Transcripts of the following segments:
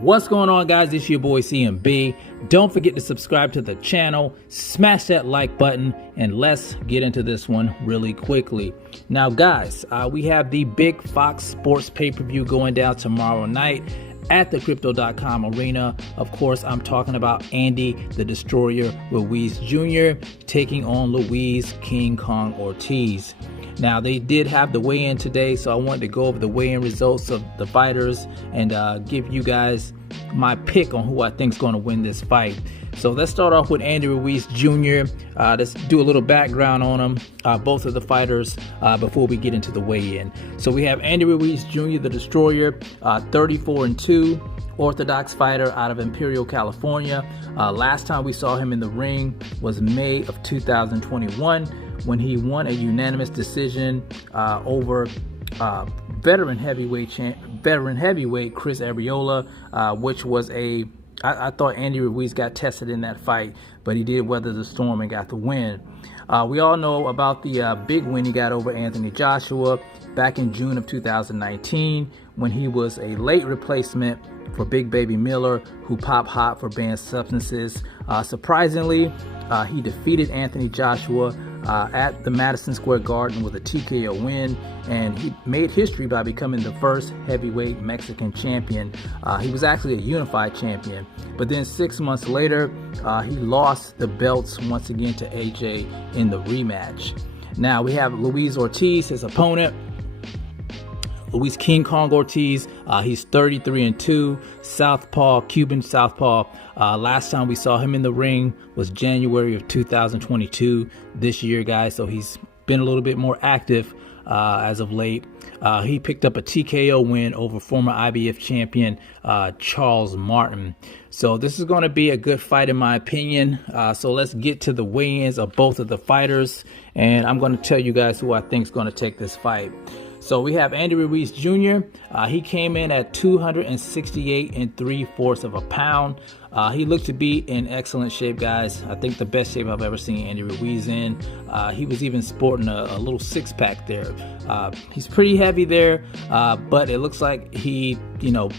What's going on, guys? It's your boy CMB. Don't forget to subscribe to the channel, smash that like button, and let's get into this one really quickly. Now guys, we have the big Fox Sports pay-per-view going down tomorrow night at the Crypto.com arena. Of course, I'm talking about Andy the Destroyer Ruiz Jr. taking on Ruiz King Kong Ortiz. Now, they did have the weigh-in today, so I wanted to go over the weigh-in results of the fighters and give you guys my pick on who I think is going to win this fight. So let's start off with Andy Ruiz Jr. Let's do a little background on him, both of the fighters, before we get into the weigh-in. So we have Andy Ruiz Jr., the Destroyer, 34-2. Orthodox fighter out of Imperial, California. Last time we saw him in the ring was May of 2021 when he won a unanimous decision over veteran heavyweight Chris Arreola, which was I thought Andy Ruiz got tested in that fight, but he did weather the storm and got the win. We all know about the big win he got over Anthony Joshua back in June of 2019 when he was a late replacement for Big Baby Miller, who popped hot for banned substances. Surprisingly, he defeated Anthony Joshua at the Madison Square Garden with a TKO win, and he made history by becoming the first heavyweight Mexican champion. He was actually a unified champion, but then 6 months later, he lost the belts once again to AJ in the rematch. Now we have Ruiz Ortiz, his opponent. Ruiz King Kong Ortiz, he's 33-2, southpaw, Cuban southpaw. Last time we saw him in the ring was January of 2022 this year, guys, so he's been a little bit more active as of late. He picked up a TKO win over former IBF champion Charles Martin. So this is going to be a good fight in my opinion. So let's get to the weigh-ins of both of the fighters, and I'm going to tell you guys who I think is going to take this fight. So we have Andy Ruiz Jr. He came in at 268 3/4 pounds. He looked to be in excellent shape, guys. I think the best shape I've ever seen Andy Ruiz in. He was even sporting a little six-pack there. He's pretty heavy there, but it looks like he,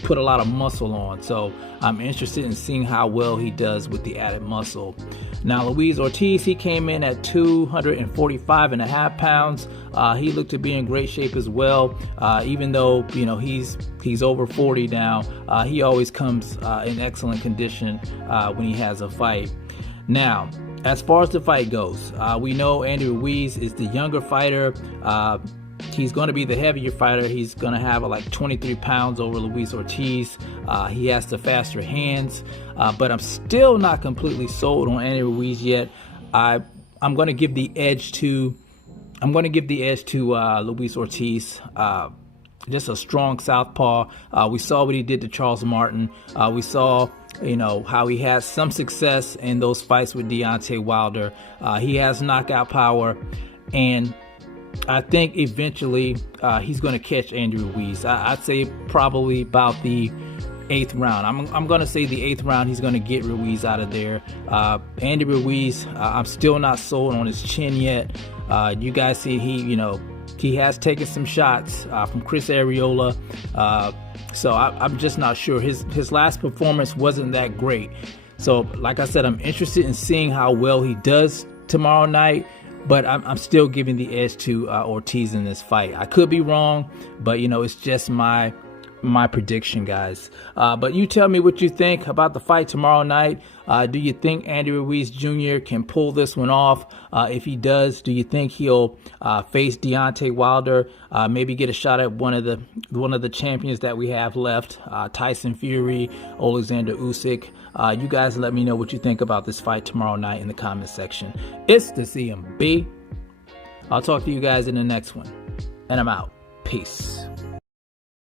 put a lot of muscle on. So I'm interested in seeing how well he does with the added muscle. Now, Ruiz Ortiz, he came in at 245.5 pounds. He looked to be in great shape as well. Even though, he's over 40 now, he always comes in excellent condition when he has a fight. Now, as far as the fight goes, we know Andy Ruiz is the younger fighter. He's going to be the heavier fighter. He's going to have like 23 pounds over Ruiz Ortiz. He has the faster hands, but I'm still not completely sold on Andy Ruiz yet. I'm going to give the edge to Ruiz Ortiz. Just a strong southpaw. We saw what he did to Charles Martin. We saw how he had some success in those fights with Deontay Wilder. He has knockout power, and I think eventually he's going to catch Andy Ruiz. I'd say probably about the 8th round. I'm going to say the 8th round he's going to get Ruiz out of there. Andy Ruiz, I'm still not sold on his chin yet. You guys see he has taken some shots from Chris Arreola. So I'm just not sure. His last performance wasn't that great. So like I said, I'm interested in seeing how well he does tomorrow night. But I'm still giving the edge to Ortiz in this fight. I could be wrong, but it's just my prediction, guys. But you tell me what you think about the fight tomorrow night. Do you think Andy Ruiz Jr. can pull this one off? If he does, do you think he'll face Deontay Wilder? Maybe get a shot at one of the champions that we have left, Tyson Fury, Alexander Usyk. You guys let me know what you think about this fight tomorrow night in the comment section. It's the CMB. I'll talk to you guys in the next one, and I'm out. Peace.